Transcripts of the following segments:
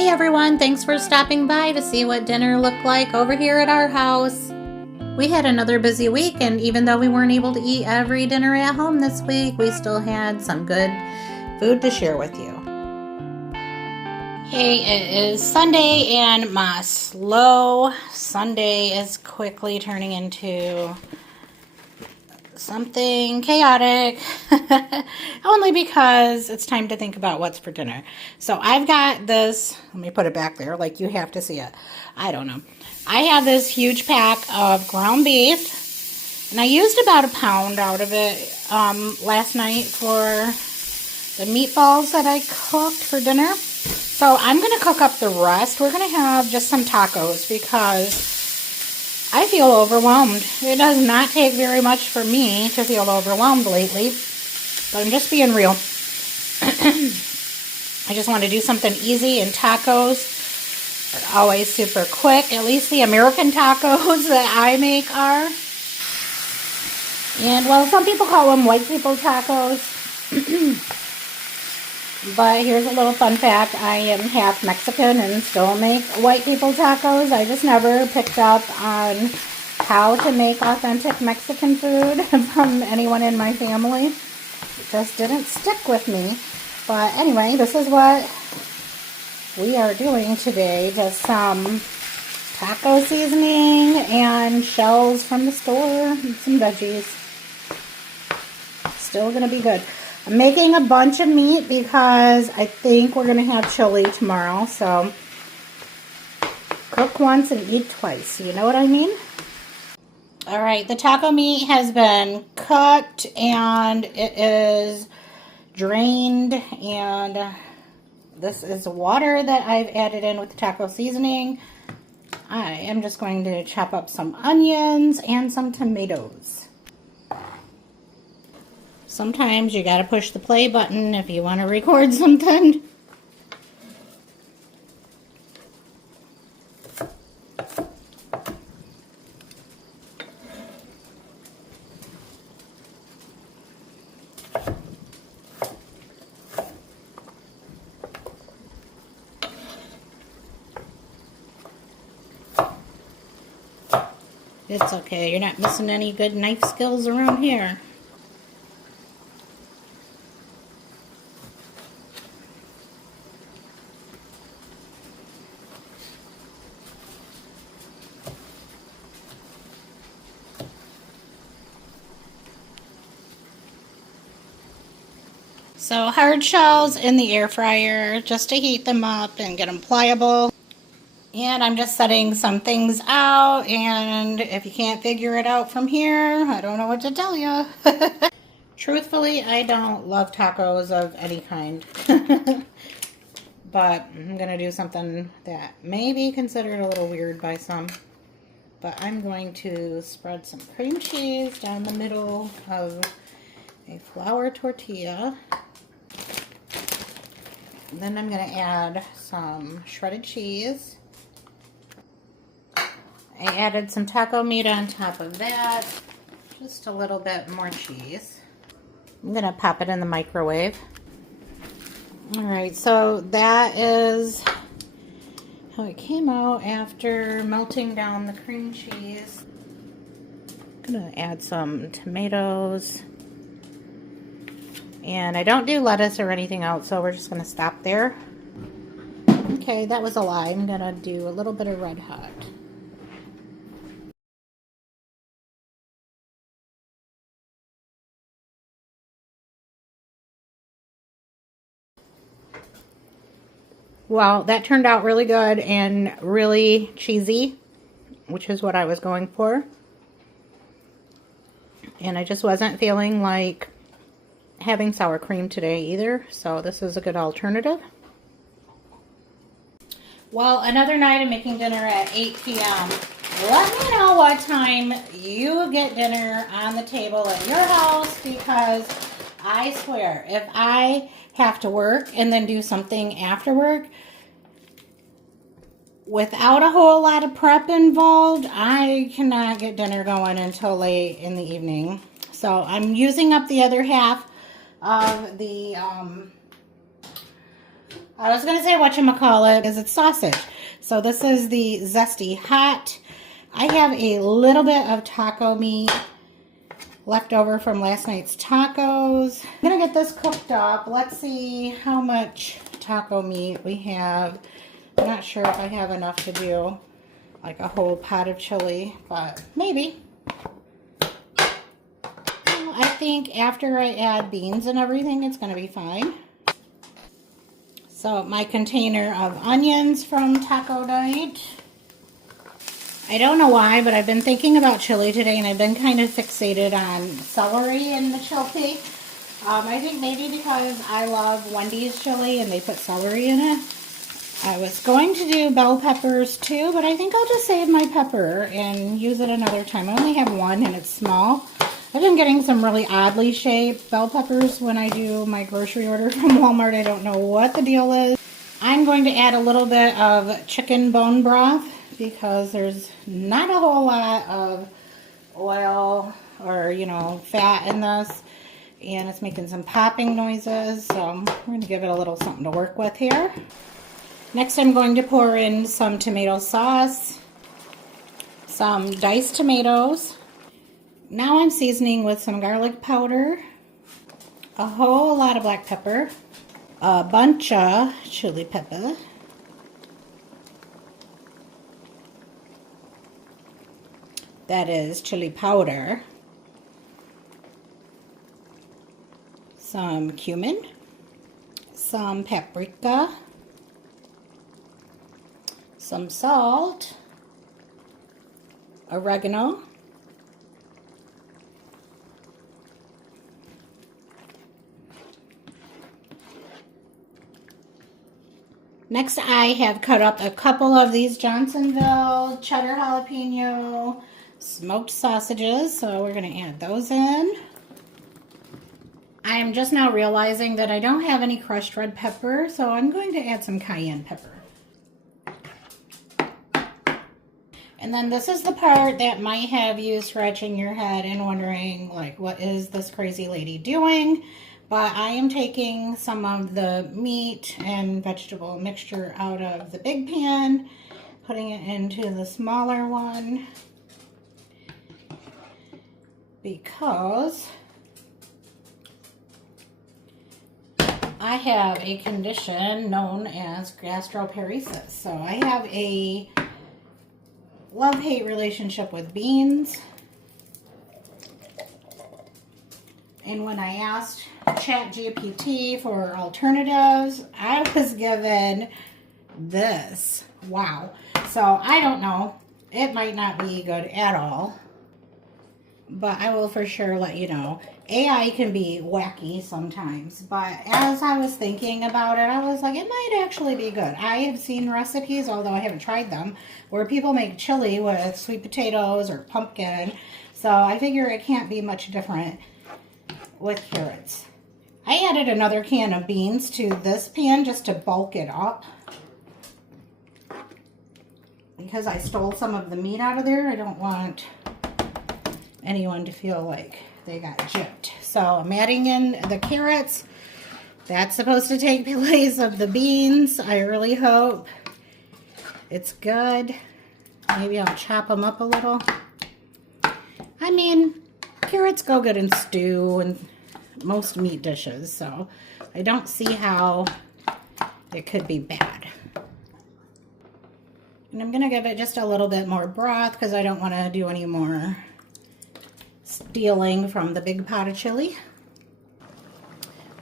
Hey everyone, thanks for stopping by to see what dinner looked like over here at our house. We had another busy week, and even though we weren't able to eat every dinner at home this week, we still had some good food to share with you. Hey, it is Sunday, and my slow Sunday is quickly turning into something chaotic, only because it's time to think about what's for dinner. So I've got this, let me put it back there like you have to see it. I don't know. I have this huge pack of ground beef, and I used about a pound out of it last night for the meatballs that I cooked for dinner. So I'm going to cook up the rest. We're going to have just some tacos because I feel overwhelmed. It does not take very much for me to feel overwhelmed lately, but I'm just being real. I just want to do something easy, and tacos are always super quick. At least the American tacos that I make are. And, well, some people call them white people tacos. But here's a little fun fact. I am half Mexican and still make white people tacos. I just never picked up on how to make authentic Mexican food from anyone in my family. It just didn't stick with me. But anyway, this is what we are doing today. Just some taco seasoning and shells from the store and some veggies. Still going to be good. I'm making a bunch of meat because I think we're going to have chili tomorrow. So, cook once and eat twice. You know what I mean? Alright, the taco meat has been cooked and it is drained. And this is water that I've added in with the taco seasoning. I am just going to chop up some onions and some tomatoes. Sometimes you gotta push the play button if you want to record something. It's okay, you're not missing any good knife skills around here. So hard shells in the air fryer just to heat them up and get them pliable. And I'm just setting some things out, and if you can't figure it out from here, I don't know what to tell you. Truthfully, I don't love tacos of any kind. But I'm going to do something that may be considered a little weird by some. But I'm going to spread some cream cheese down the middle of a flour tortilla. And then I'm going to add some shredded cheese. I added some taco meat on top of that. Just a little bit more cheese. I'm going to pop it in the microwave. Alright, so that is how it came out after melting down the cream cheese. I'm going to add some tomatoes. And I don't do lettuce or anything else, so we're just going to stop there. Okay, that was a lie. I'm going to do a little bit of red hot. Well, that turned out really good and really cheesy, which is what I was going for. And I just wasn't feeling like having sour cream today either, so this is a good alternative. Well, another night of making dinner at 8 p.m. Let me know what time you get dinner on the table at your house, because I swear, if I have to work and then do something after work, without a whole lot of prep involved, I cannot get dinner going until late in the evening. So I'm using up the other half of the I was going to say whatchamacallit because it's sausage. So this is the Zesty Hot. I have a little bit of taco meat left over from last night's tacos. I'm going to get this cooked up. Let's see how much taco meat we have. I'm not sure if I have enough to do like a whole pot of chili, but maybe. I think after I add beans and everything, it's going to be fine. So my container of onions from taco night. I don't know why, but I've been thinking about chili today, and I've been kind of fixated on celery in the chili. I think maybe because I love Wendy's chili and they put celery in it. I was going to do bell peppers too, but I think I'll just save my pepper and use it another time. I only have one and it's small. I've been getting some really oddly shaped bell peppers when I do my grocery order from Walmart. I don't know what the deal is. I'm going to add a little bit of chicken bone broth because there's not a whole lot of oil or, you know, fat in this. And it's making some popping noises. So we're going to give it a little something to work with here. Next, I'm going to pour in some tomato sauce, some diced tomatoes. Now I'm seasoning with some garlic powder, a whole lot of black pepper, a bunch of chili pepper, that is chili powder, some cumin, some paprika, some salt, oregano, next I have cut up a couple of these Johnsonville cheddar jalapeno smoked sausages, so we're going to add those in. I am just now realizing that I don't have any crushed red pepper, so I'm going to add some cayenne pepper. And then this is the part that might have you scratching your head and wondering, like, what is this crazy lady doing? But I am taking some of the meat and vegetable mixture out of the big pan, putting it into the smaller one, because I have a condition known as gastroparesis. So I have a love-hate relationship with beans. And when I asked ChatGPT for alternatives, I was given this. Wow. So I don't know. It might not be good at all. But I will for sure let you know. AI can be wacky sometimes. But as I was thinking about it, I was like, it might actually be good. I have seen recipes, although I haven't tried them, where people make chili with sweet potatoes or pumpkin. So I figure it can't be much different with carrots. I added another can of beans to this pan just to bulk it up. Because I stole some of the meat out of there, I don't want anyone to feel like they got gypped. So I'm adding in the carrots. That's supposed to take place of the beans. I really hope it's good. Maybe I'll chop them up a little. I mean, carrots go good in stew and most meat dishes, so I don't see how it could be bad. And I'm going to give it just a little bit more broth because I don't want to do any more stealing from the big pot of chili.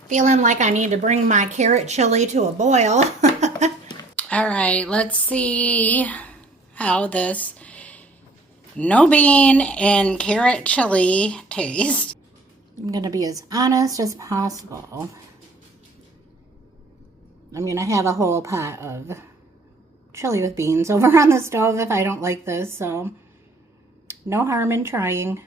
Feeling like I need to bring my carrot chili to a boil. All right, let's see how this no bean and carrot chili tastes. I'm going to be as honest as possible. I'm going to have a whole pot of chili with beans over on the stove if I don't like this, so no harm in trying.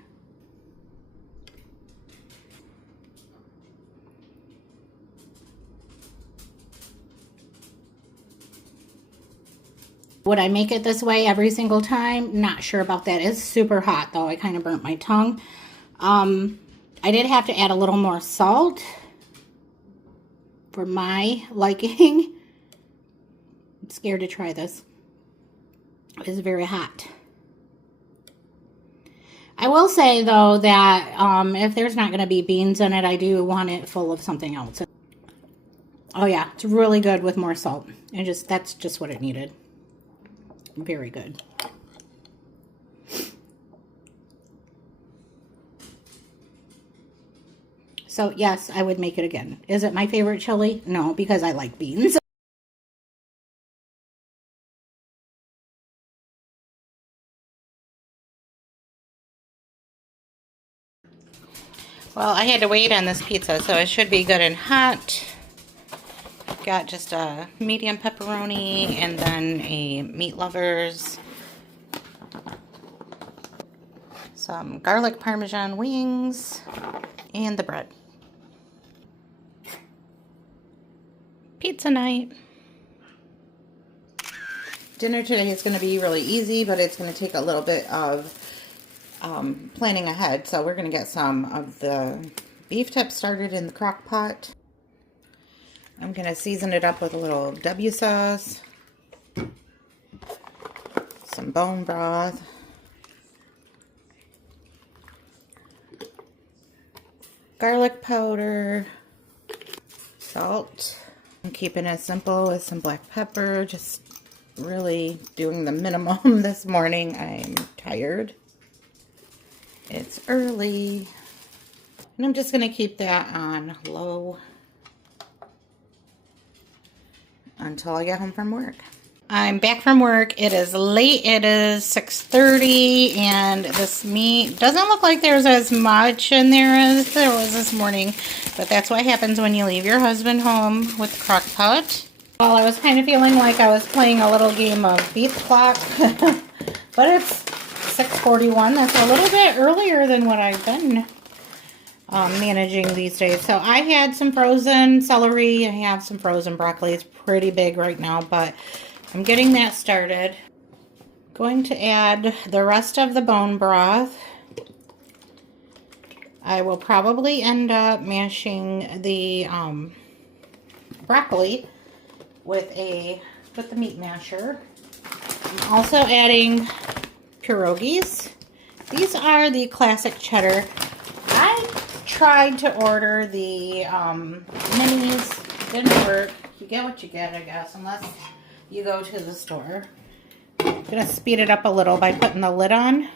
Would I make it this way every single time? Not sure about that. It's super hot though. I kind of burnt my tongue. I did have to add a little more salt for my liking. scared to try this. It's very hot. I will say, though, that if there's not going to be beans in it, I do want it full of something else. Oh, yeah. It's really good with more salt. And that's just what it needed. Very good. So, yes, I would make it again. Is it my favorite chili? No, because I like beans. Well, I had to wait on this pizza, so it should be good and hot. I've got just a medium pepperoni and then a meat lovers. Some garlic parmesan wings and the bread. Pizza night. Dinner today is going to be really easy, but it's going to take a little bit of planning ahead. So we're going to get some of the beef tips started in the crock pot. I'm going to season it up with a little W sauce, some bone broth, garlic powder, salt. I'm keeping it simple with some black pepper, just really doing the minimum this morning. I'm tired. It's early. And I'm just going to keep that on low until I get home from work. I'm back from work. It is late. It is 6:30, and this meat doesn't look like there's as much in there as there was this morning, but that's what happens when you leave your husband home with the crock pot. Well, I was kind of feeling like I was playing a little game of beat clock, but it's 6:41. That's a little bit earlier than what I've been managing these days. So I had some frozen celery. I have some frozen broccoli. It's pretty big right now, but I'm getting that started. Going to add the rest of the bone broth. I will probably end up mashing the broccoli with the meat masher. I'm also adding pierogies. These are the classic cheddar. I tried to order the minis. Didn't work. You get what you get, I guess, unless you go to the store. I'm going to speed it up a little by putting the lid on.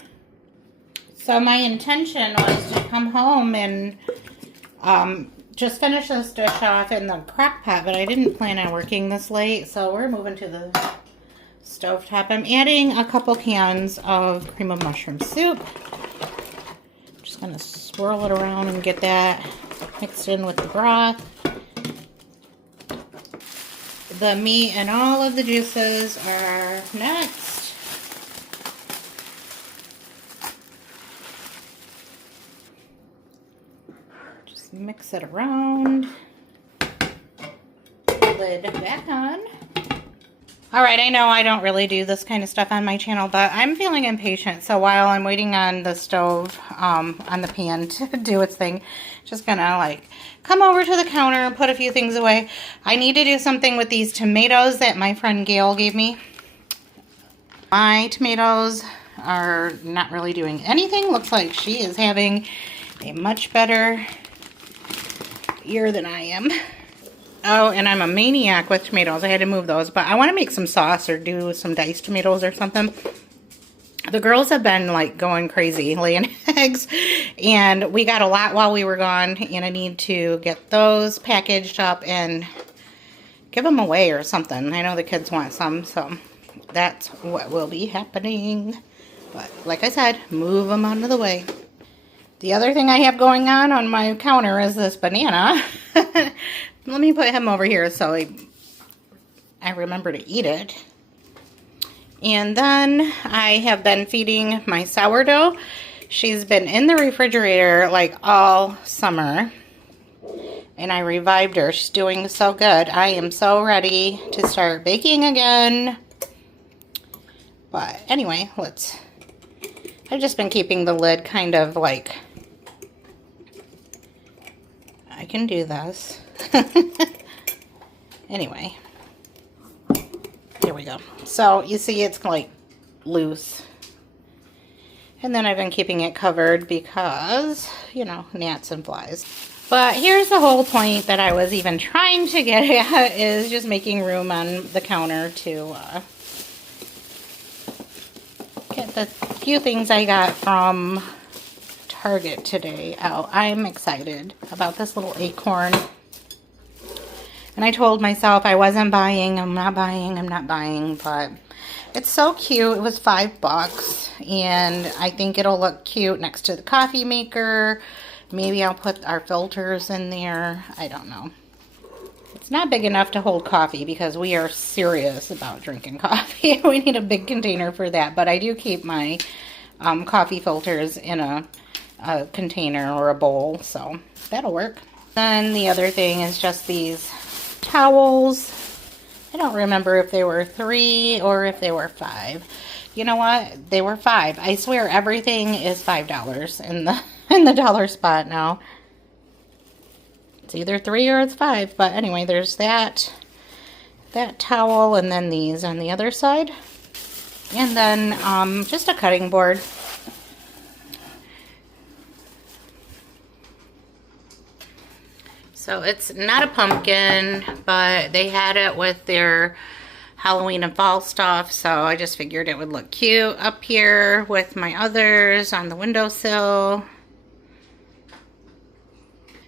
So my intention was to come home and just finish this dish off in the crock pot, but I didn't plan on working this late, so we're moving to the stovetop. I'm adding a couple cans of cream of mushroom soup. Just going to swirl it around and get that mixed in with the broth. The meat and all of the juices are next. Just mix it around. Lid back on. Alright, I know I don't really do this kind of stuff on my channel, but I'm feeling impatient. So while I'm waiting on the stove, on the pan to do its thing, just gonna like come over to the counter and put a few things away. I need to do something with these tomatoes that my friend Gail gave me. My tomatoes are not really doing anything. Looks like she is having a much better year than I am. Oh, and I'm a maniac with tomatoes. I had to move those, but I want to make some sauce or do some diced tomatoes or something. The girls have been like going crazy laying eggs, and we got a lot while we were gone, and I need to get those packaged up and give them away or something. I know the kids want some, so that's what will be happening. But like I said, move them out of the way. The other thing I have going on my counter is this banana. Let me put him over here so I remember to eat it. And then I have been feeding my sourdough. She's been in the refrigerator like all summer. And I revived her. She's doing so good. I am so ready to start baking again. But anyway, I've just been keeping the lid kind of like, I can do this. Anyway. Here we go. So you see it's like loose. And then I've been keeping it covered because, you know, gnats and flies. But here's the whole point that I was even trying to get at, is just making room on the counter to get the few things I got from Target today out. I'm excited about this little acorn. And I told myself I wasn't buying, I'm not buying, but it's so cute. It was $5, and I think it'll look cute next to the coffee maker. Maybe I'll put our filters in there. I don't know. It's not big enough to hold coffee because we are serious about drinking coffee. We need a big container for that, but I do keep my coffee filters in a container or a bowl, so that'll work. Then the other thing is just these towels. I don't remember if they were 3 or if they were 5. You know what? They were 5. I swear everything is $5 in the dollar spot now. It's either 3 or it's 5. But anyway, there's that towel, and then these on the other side. And then just a cutting board. So it's not a pumpkin, but they had it with their Halloween and fall stuff, so I just figured it would look cute up here with my others on the windowsill.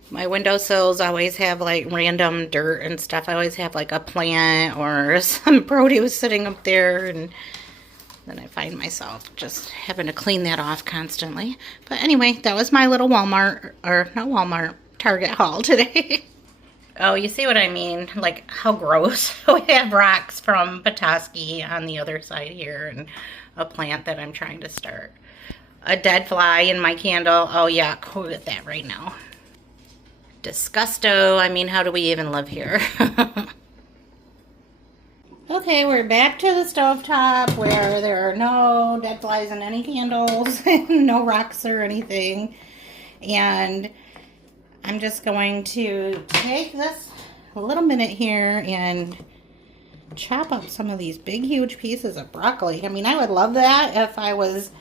My windowsills always have like random dirt and stuff. I always have like a plant or some produce sitting up there, and then I find myself just having to clean that off constantly. But anyway, that was my little Walmart, or not Walmart, Target haul today. Oh, you see what I mean? Like, how gross. We have rocks from Petoskey on the other side here, and a plant that I'm trying to start. A dead fly in my candle. Oh, yeah, quit that right now. Disgusto. I mean, how do we even live here? Okay, we're back to the stovetop where there are no dead flies in any candles, no rocks or anything. And I'm just going to take this a little minute here and chop up some of these big, huge pieces of broccoli. I mean, I would love that if I was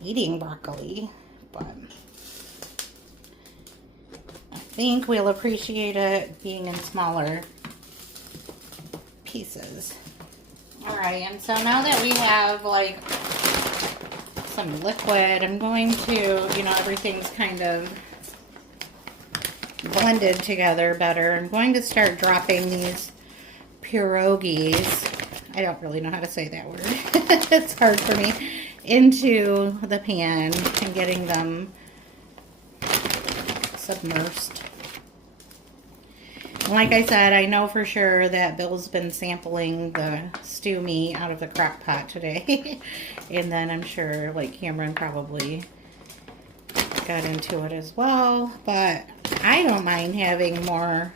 eating broccoli, but I think we'll appreciate it being in smaller pieces. All right, and so now that we have like some liquid, I'm going to, you know, everything's kind of blended together better. I'm going to start dropping these pierogis. I don't really know how to say that word. It's hard for me. Into the pan and getting them submersed. And like I said, I know for sure that Bill's been sampling the stew meat out of the Crockpot today. And then I'm sure like Cameron probably got into it as well, but I don't mind having more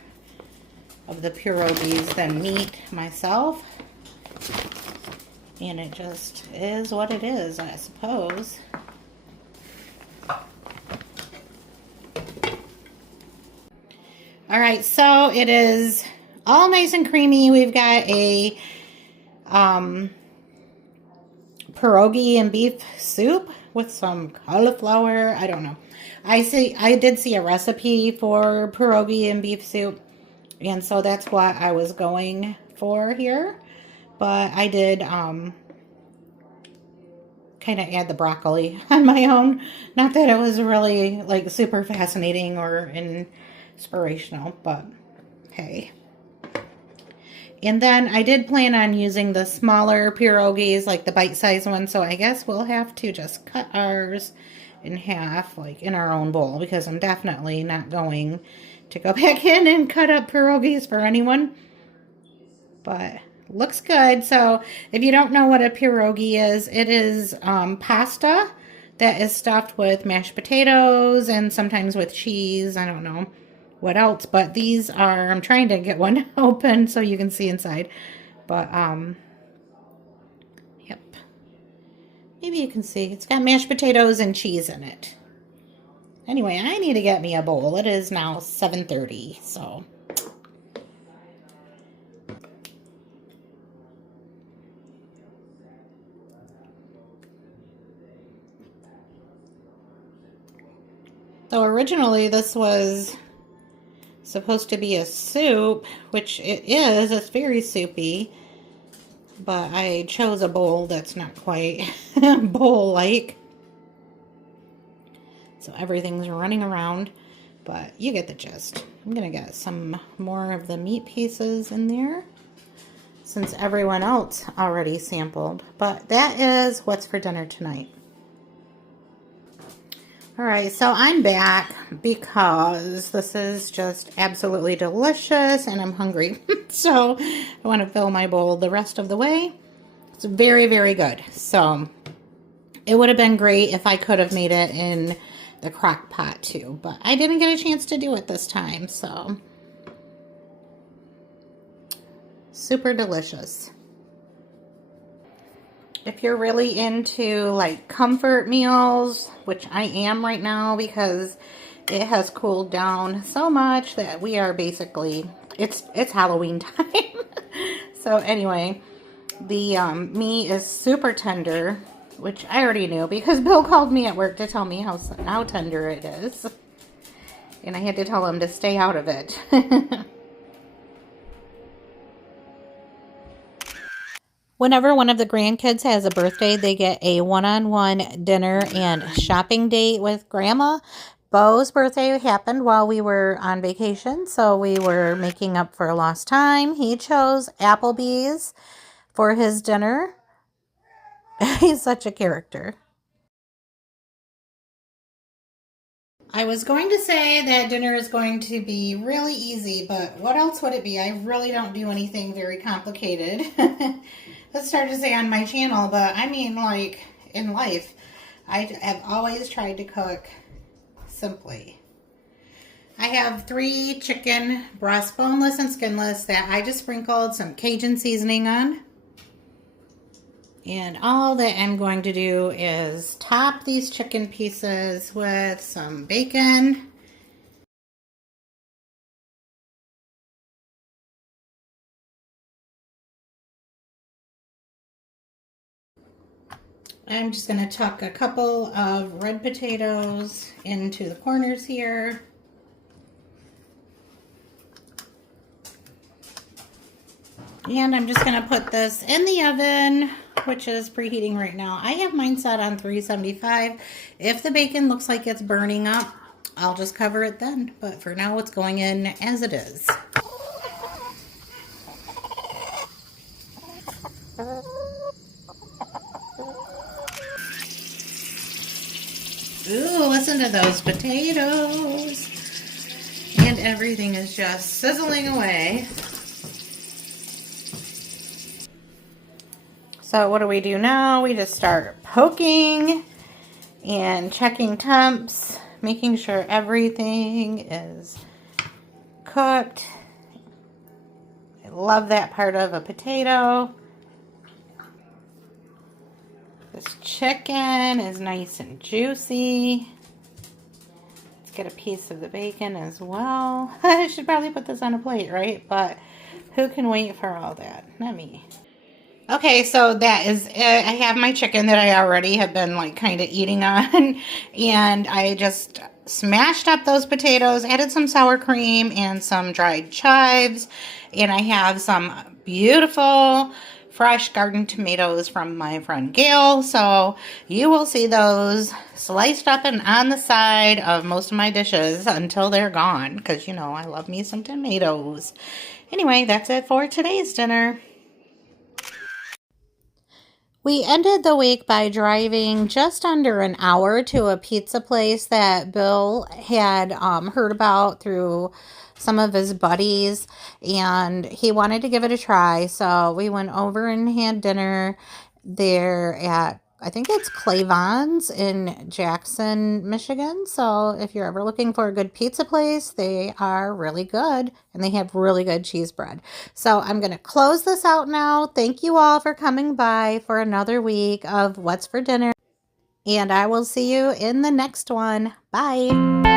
of the pierogis than meat myself, and it just is what it is, I suppose. All right, so it is all nice and creamy. We've got a pierogi and beef soup with some cauliflower. I don't know. I did see a recipe for pierogi and beef soup, and so that's what I was going for here. But I did kind of add the broccoli on my own. Not that it was really like super fascinating or inspirational, but hey. And then I did plan on using the smaller pierogis, like the bite-sized ones, so I guess we'll have to just cut ours in half, like in our own bowl, because I'm definitely not going to go back in and cut up pierogis for anyone. But looks good. So if you don't know what a pierogi is, it is pasta that is stuffed with mashed potatoes and sometimes with cheese. I don't know what else, but these are, I'm trying to get one open so you can see inside, but yep, maybe you can see it's got mashed potatoes and cheese in it. Anyway, I need to get me a bowl. It is now 7:30, so So originally this was supposed to be a soup, which it is. It's very soupy. But I chose a bowl that's not quite bowl-like. So everything's running around, but you get the gist. I'm going to get some more of the meat pieces in there since everyone else already sampled. But that is what's for dinner tonight. Alright, so I'm back because this is just absolutely delicious and I'm hungry. So I want to fill my bowl the rest of the way. It's very, very good. So it would have been great if I could have made it in the crock pot too, but I didn't get a chance to do it this time, so super delicious. If you're really into like comfort meals, which I am right now because it has cooled down so much that we are basically, it's Halloween time. So anyway, the meat is super tender, which I already knew because Bill called me at work to tell me how tender it is. And I had to tell him to stay out of it. Whenever one of the grandkids has a birthday, they get a one-on-one dinner and shopping date with Grandma. Bo's birthday happened while we were on vacation, so we were making up for lost time. He chose Applebee's for his dinner. He's such a character. I was going to say that dinner is going to be really easy, but what else would it be? I really don't do anything very complicated. Let's start to say on my channel, but I mean like in life, I have always tried to cook simply. I have 3 chicken breasts, boneless and skinless, that I just sprinkled some Cajun seasoning on. And all that I'm going to do is top these chicken pieces with some bacon. I'm just going to tuck a couple of red potatoes into the corners here. And I'm just going to put this in the oven, which is preheating right now. I have mine set on 375. If the bacon looks like it's burning up, I'll just cover it then. But for now, it's going in as it is. Ooh, listen to those potatoes. And everything is just sizzling away. So what do we do now? We just start poking and checking temps, making sure everything is cooked. I love that part of a potato. This chicken is nice and juicy. Let's get a piece of the bacon as well. I should probably put this on a plate, right? But who can wait for all that? Not me. Okay, so that is it. I have my chicken that I already have been like kind of eating on. And I just smashed up those potatoes, added some sour cream and some dried chives. And I have some beautiful fresh garden tomatoes from my friend Gail, so you will see those sliced up and on the side of most of my dishes until they're gone, because you know I love me some tomatoes. Anyway, that's it for today's dinner. We ended the week by driving just under an hour to a pizza place that Bill had heard about through some of his buddies, and he wanted to give it a try. So we went over and had dinner there at, I think it's Clavon's in Jackson, Michigan. So if you're ever looking for a good pizza place, they are really good and they have really good cheese bread. So I'm going to close this out now. Thank you all for coming by for another week of What's for Dinner, and I will see you in the next one. Bye.